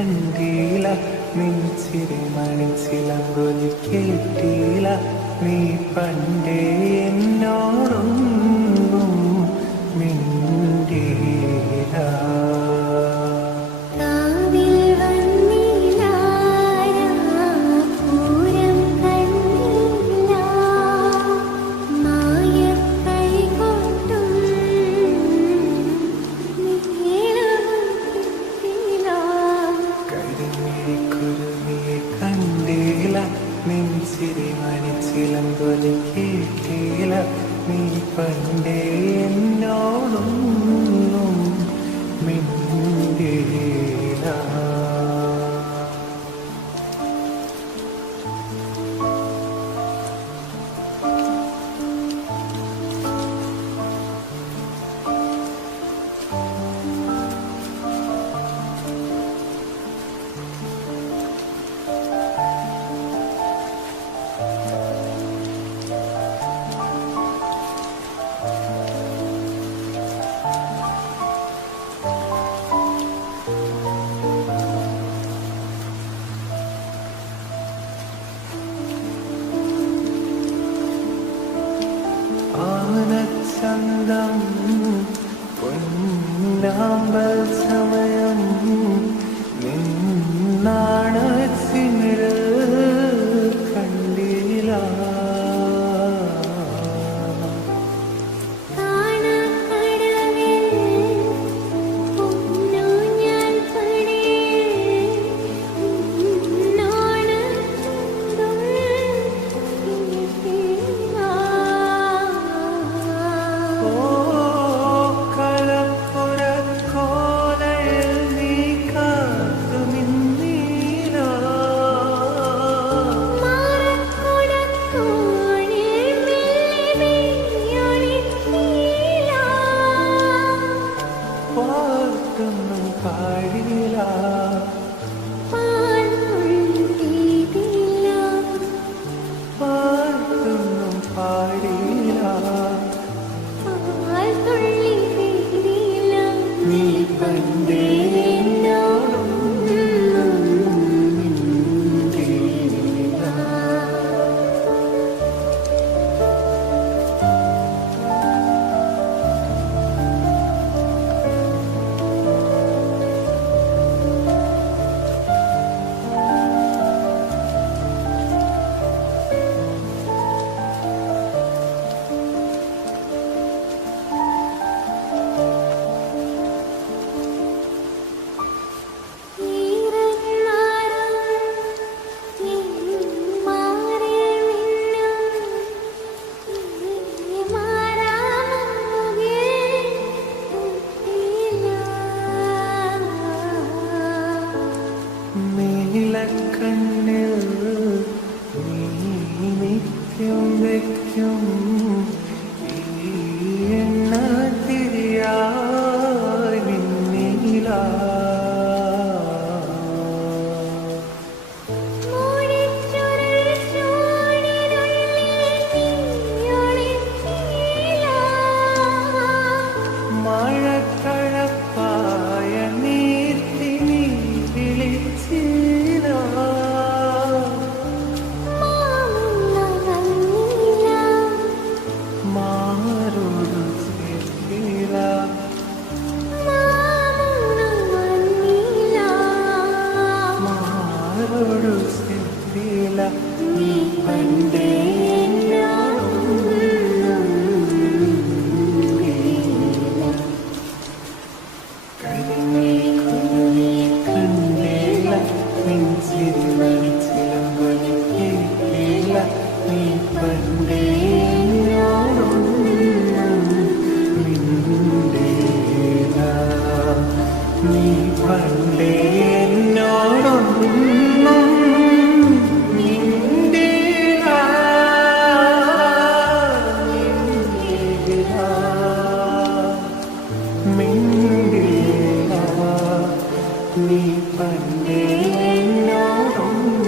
കണ്ടീല നിൻസിരെ മണിച്ചിലങ്കൊലി കേട്ടീല. നീ പണ്ടേ എന്നോടും നീ പണ്ടേ ചന്തം പൊന്നാമ്പ പാടില്ല പാടില്ല പാടില്ല phần đến nó không